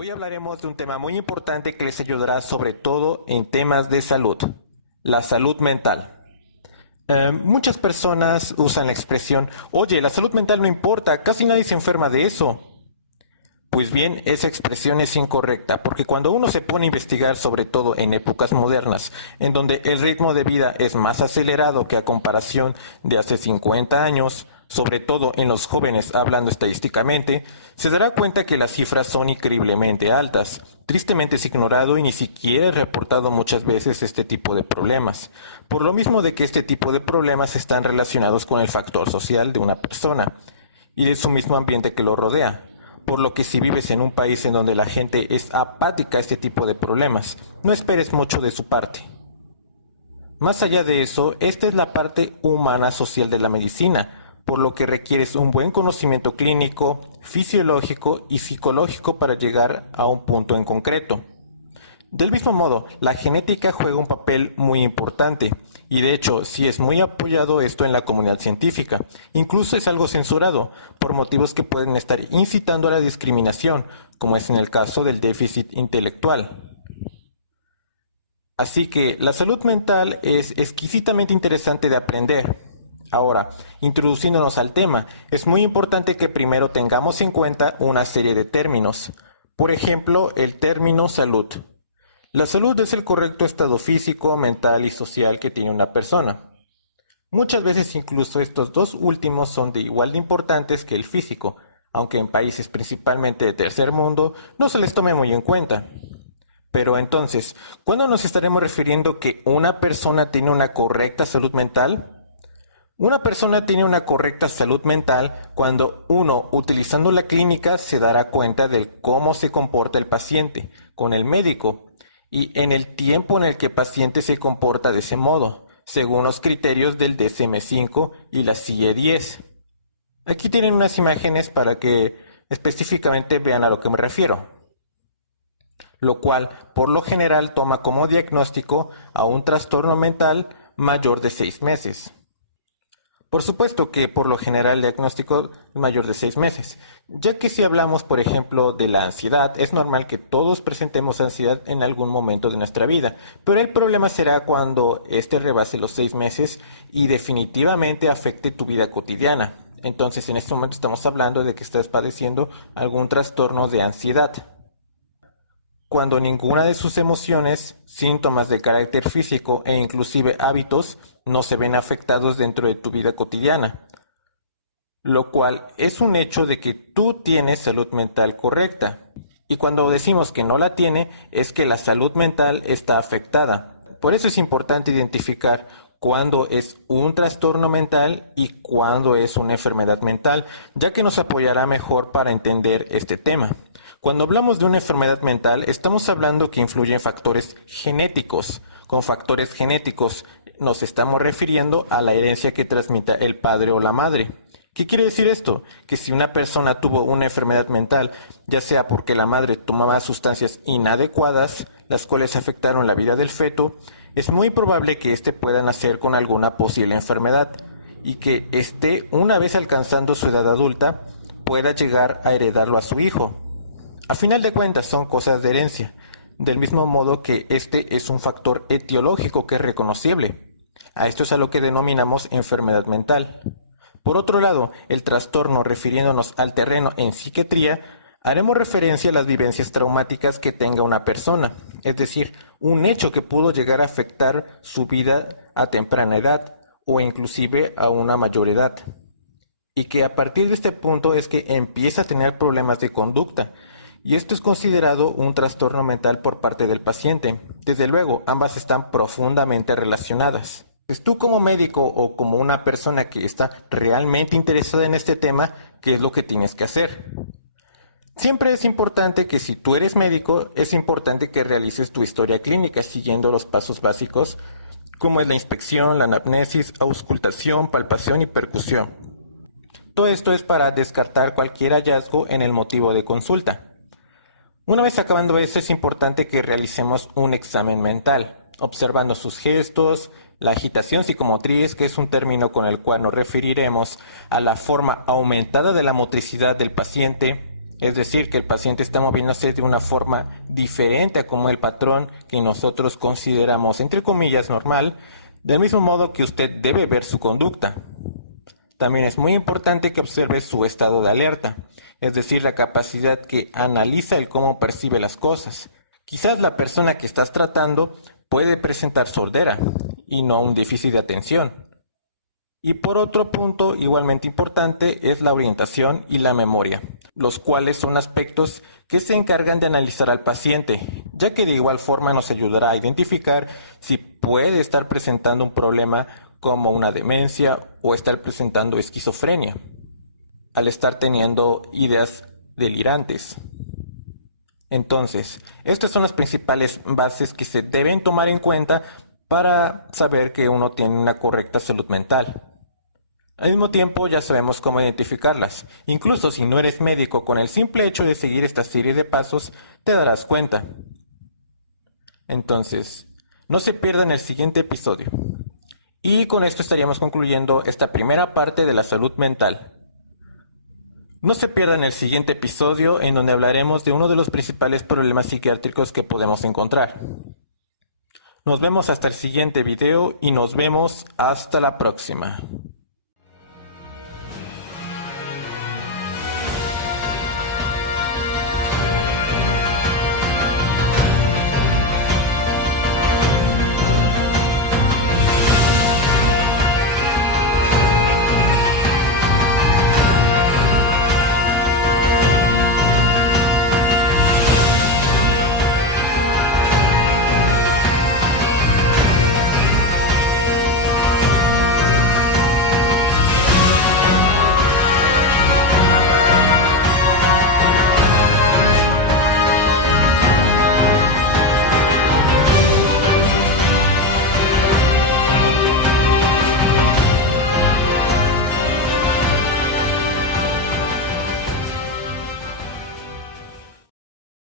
Hoy hablaremos de un tema muy importante que les ayudará sobre todo en temas de salud, la salud mental. Muchas personas usan la expresión, oye, la salud mental no importa, casi nadie se enferma de eso. Pues bien, esa expresión es incorrecta, porque cuando uno se pone a investigar, sobre todo en épocas modernas, en donde el ritmo de vida es más acelerado que a comparación de hace 50 años, sobre todo en los jóvenes hablando estadísticamente, se dará cuenta que las cifras son increíblemente altas. Tristemente es ignorado y ni siquiera es reportado muchas veces este tipo de problemas, por lo mismo de que este tipo de problemas están relacionados con el factor social de una persona y de su mismo ambiente que lo rodea. Por lo que si vives en un país en donde la gente es apática a este tipo de problemas, no esperes mucho de su parte. Más allá de eso, esta es la parte humana social de la medicina, por lo que requieres un buen conocimiento clínico, fisiológico y psicológico para llegar a un punto en concreto. Del mismo modo, la genética juega un papel muy importante, y de hecho sí es muy apoyado esto en la comunidad científica. Incluso es algo censurado, por motivos que pueden estar incitando a la discriminación, como es en el caso del déficit intelectual. Así que la salud mental es exquisitamente interesante de aprender. Ahora, introduciéndonos al tema, es muy importante que primero tengamos en cuenta una serie de términos. Por ejemplo, el término salud. La salud es el correcto estado físico, mental y social que tiene una persona. Muchas veces incluso estos dos últimos son de igual de importantes que el físico, aunque en países principalmente de tercer mundo no se les tome muy en cuenta. Pero entonces, ¿cuándo nos estaremos refiriendo que una persona tiene una correcta salud mental? Una persona tiene una correcta salud mental cuando uno, utilizando la clínica, se dará cuenta de cómo se comporta el paciente con el médico y en el tiempo en el que el paciente se comporta de ese modo, según los criterios del DSM-5 y la CIE-10. Aquí tienen unas imágenes para que específicamente vean a lo que me refiero, lo cual por lo general toma como diagnóstico a un trastorno mental mayor de 6 meses. Por supuesto que por lo general el diagnóstico es mayor de 6 meses, ya que si hablamos por ejemplo de la ansiedad, es normal que todos presentemos ansiedad en algún momento de nuestra vida, pero el problema será cuando este rebase los 6 meses y definitivamente afecte tu vida cotidiana. Entonces en este momento estamos hablando de que estás padeciendo algún trastorno de ansiedad, cuando ninguna de sus emociones, síntomas de carácter físico e inclusive hábitos no se ven afectados dentro de tu vida cotidiana, lo cual es un hecho de que tú tienes salud mental correcta. Y cuando decimos que no la tiene, es que la salud mental está afectada. Por eso es importante identificar cuándo es un trastorno mental y cuándo es una enfermedad mental, ya que nos apoyará mejor para entender este tema. Cuando hablamos de una enfermedad mental, estamos hablando que influyen factores genéticos. Con factores genéticos nos estamos refiriendo a la herencia que transmita el padre o la madre. ¿Qué quiere decir esto? Que si una persona tuvo una enfermedad mental, ya sea porque la madre tomaba sustancias inadecuadas, las cuales afectaron la vida del feto, es muy probable que éste pueda nacer con alguna posible enfermedad y que éste, una vez alcanzando su edad adulta, pueda llegar a heredarlo a su hijo. A final de cuentas son cosas de herencia, del mismo modo que este es un factor etiológico que es reconocible. A esto es a lo que denominamos enfermedad mental. Por otro lado, el trastorno, refiriéndonos al terreno en psiquiatría, haremos referencia a las vivencias traumáticas que tenga una persona, es decir, un hecho que pudo llegar a afectar su vida a temprana edad o inclusive a una mayor edad. Y que a partir de este punto es que empieza a tener problemas de conducta, y esto es considerado un trastorno mental por parte del paciente. Desde luego, ambas están profundamente relacionadas. Pues tú como médico o como una persona que está realmente interesada en este tema, ¿qué es lo que tienes que hacer? Siempre es importante que si tú eres médico, es importante que realices tu historia clínica siguiendo los pasos básicos, como es la inspección, la anamnesis, auscultación, palpación y percusión. Todo esto es para descartar cualquier hallazgo en el motivo de consulta. Una vez acabando eso, es importante que realicemos un examen mental, observando sus gestos, la agitación psicomotriz, que es un término con el cual nos referiremos a la forma aumentada de la motricidad del paciente, Es decir, que el paciente está moviéndose de una forma diferente a como el patrón que nosotros consideramos, entre comillas, normal, del mismo modo que usted debe ver su conducta. También es muy importante que observe su estado de alerta, es decir, la capacidad que analiza el cómo percibe las cosas. Quizás la persona que estás tratando puede presentar sordera y no un déficit de atención. Y por otro punto igualmente importante es la orientación y la memoria, los cuales son aspectos que se encargan de analizar al paciente, ya que de igual forma nos ayudará a identificar si puede estar presentando un problema como una demencia o estar presentando esquizofrenia, al estar teniendo ideas delirantes. Entonces, estas son las principales bases que se deben tomar en cuenta para saber que uno tiene una correcta salud mental. Al mismo tiempo ya sabemos cómo identificarlas. Incluso si no eres médico, con el simple hecho de seguir esta serie de pasos, te darás cuenta. Entonces, no se pierdan el siguiente episodio. Y con esto estaríamos concluyendo esta primera parte de la salud mental. No se pierdan el siguiente episodio en donde hablaremos de uno de los principales problemas psiquiátricos que podemos encontrar. Nos vemos hasta el siguiente video y nos vemos hasta la próxima.